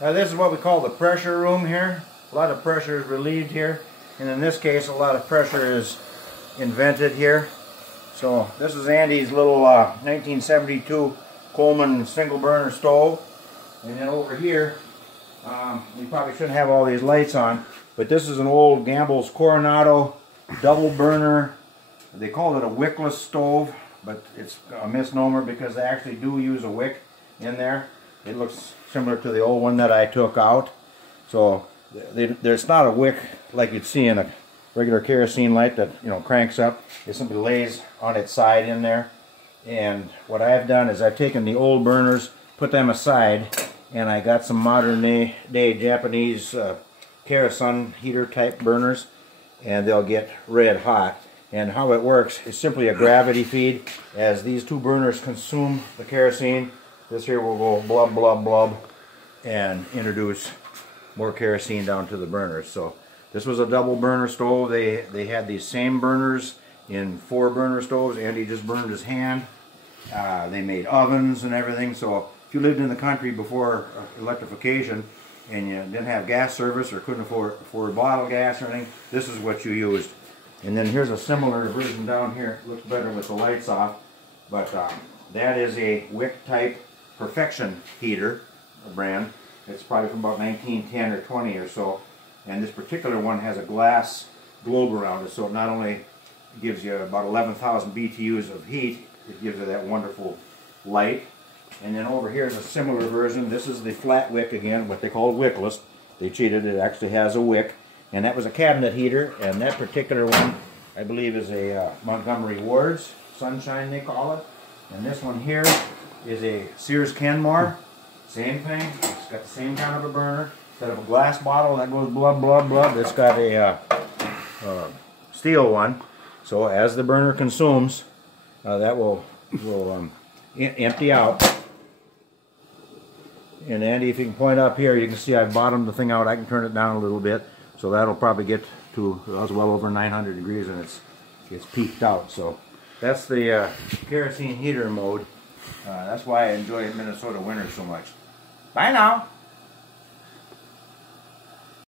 This is what we call the pressure room here. A lot of pressure is relieved here, and in this case a lot of pressure is invented here. So this is Andy's little 1972 Coleman single burner stove. And then over here, we probably shouldn't have all these lights on, but this is an old Gamble's Coronado double burner. They call it a wickless stove, but it's a misnomer because they actually do use a wick in there. It looks similar to the old one that I took out. So there's not a wick like you'd see in a regular kerosene light that, you know, cranks up. It simply lays on its side in there. And what I've done is I've taken the old burners, put them aside, and I got some modern day Japanese kerosene heater type burners, and they'll get red hot. And how it works is simply a gravity feed. As these two burners consume the kerosene, this here will go blub blub blub and introduce more kerosene down to the burners. So this was a double burner stove. They had these same burners in 4 burner stoves. Andy just burned his hand. They made ovens and everything. So if you lived in the country before electrification and you didn't have gas service or couldn't afford bottled gas or anything, this is what you used. And then here's a similar version down here. It looks better with the lights off, but that is a wick type Perfection heater, a brand. It's probably from about 1910 or 20 or so. And this particular one has a glass globe around it, so it not only gives you about 11,000 BTUs of heat, it gives you that wonderful light. And then over here is a similar version. This is the flat wick again, what they call wickless. They cheated, it actually has a wick. And that was a cabinet heater, and that particular one, I believe, is a Montgomery Ward's Sunshine, they call it. And this one here is a Sears Kenmore. Same thing, it's got the same kind of a burner. Instead of a glass bottle that goes blub blub blub, it's got a steel one. So as the burner consumes, that will empty out. And Andy, if you can point up here, you can see I've bottomed the thing out. I can turn it down a little bit, so that'll probably get to, that's well over 900 degrees, and it's peaked out. So that's the kerosene heater mode. That's why I enjoy Minnesota winter so much. Bye now.